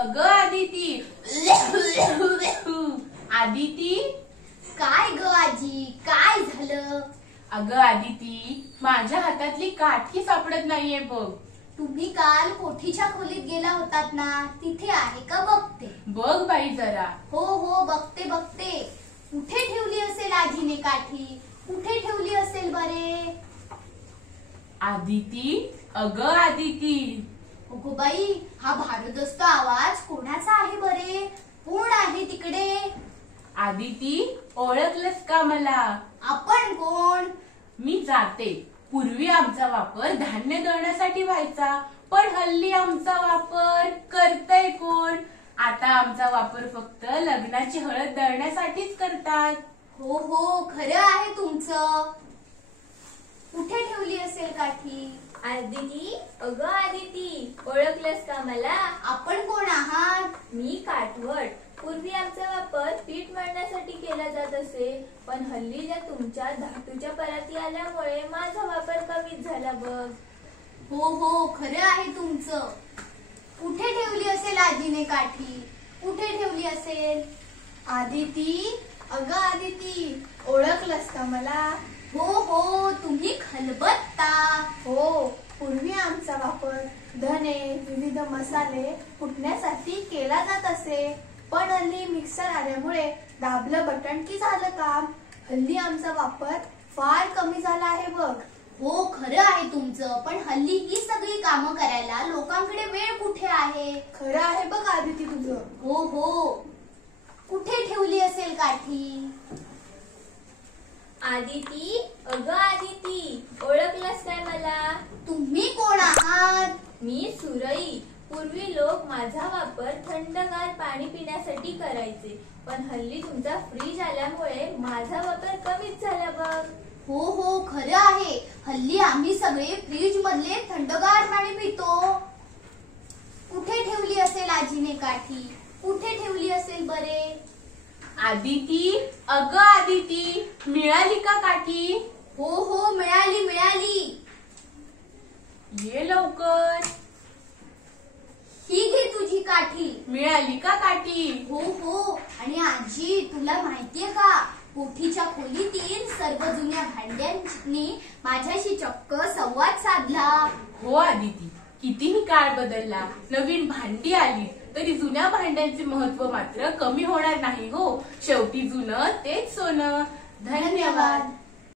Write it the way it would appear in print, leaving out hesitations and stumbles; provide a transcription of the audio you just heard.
अगं आदिती. आदिती. काय ग आजी, काय झालं? अगं आदिती, माझ्या हातातली काठी सापडत नाहीये बघ. तुम्ही काल कोठीच्या खोलीत गेला होतात ना, तिथे आहे का बघते. बघ बाई जरा. हो हो, बघते बघते. कुठे ठेवली असेल आजीने काठी? कुठे ठेवली असेल बरे? आदिती, अगं आदिती. अगो बाई, हा भारदस्त आवाज कोणाचा आहे बरे? कोण आहे तिकडे? आदिती, ओळखलंस का मला? आपण कोण? मी जाते. पूर्वी आमचा वापर धान्य दळण्यासाठी व्हायचा, पण हल्ली आमचा वापर करतय कोण? आता आमचा वापर फक्त लग्नाची हळद दळण्यासाठीच करतात. हो हो, खरं आहे तुमचं. कुठे ठेवली असेल काठी? आदिती, अगं आदिती, ओळखलंस का मला? आपण कोण आहात? मी काठवट. पूर्वी आमचा वापर पीठ मळण्यासाठी केला जात असे, पण हल्ली ज्या तुमच्या धातूच्या पराती आल्यामुळे माझा वापर कमीच झाला बघ. हो हो, खरं आहे तुमचं. कुठे ठेवली असेल आजीने काठी? कुठे ठेवली असेल? आदिती, अगं आदिती, ओळखलंस का मला? हो हो, तुम्ही खलबत्ता. हो, पूर्वी आमचा वापर धने, विविध मसाले कुटण्यासाठी केला जात असे, पण हल्ली मिक्सर आल्यामुळे दाबलं बटन की झालं काम. हल्ली आमचा वापर फार कमी झाला आहे बघ. हो, खरं आहे तुमचं, पण हल्ली ही सगळी कामं करायला लोकांकडे वेळ कुठे आहे? खरं आहे बघ आदिती तुझं. हो हो, कुठे ठेवली असेल काठी? आदिती, अगं आदिती, ओळखलंस काय मला? तुम्ही कोण आहात? मी सुरई. पूर्वी लोक माझा वापर थंडगार पाणी पिण्यासाठी करायचे, पण हल्ली तुमचा फ्रीज आल्यामुळे माझा वापर कमीच झाला बघ. हो हो, खरं आहे. हल्ली आम्ही सगळे फ्रीज मधले थंडगार पाणी पितो. कुठे ठेवली असेल आजीने काठी? कुठे ठेवली असेल बरे? आदिती, अगं आदिती, मिळाली का काठी? हो हो, मिळाली मिळाली. ये लवकर. ही घे तुझी काठी. मिळाली का काठी? हो हो, आणि आजी, तुला माहितीये का, कोठीच्या खोलीतील सर्व जुन्या भांड्यांनी माझ्याशी चक्क संवाद साधला. हो आदिती, कितीही काळ बदलला, नवीन भांडी आली तरी जुन्या भांड्यांचे महत्व मात्र कमी होणार नाही हो. शेवटी जुनं तेच सोनं. धन्यवाद.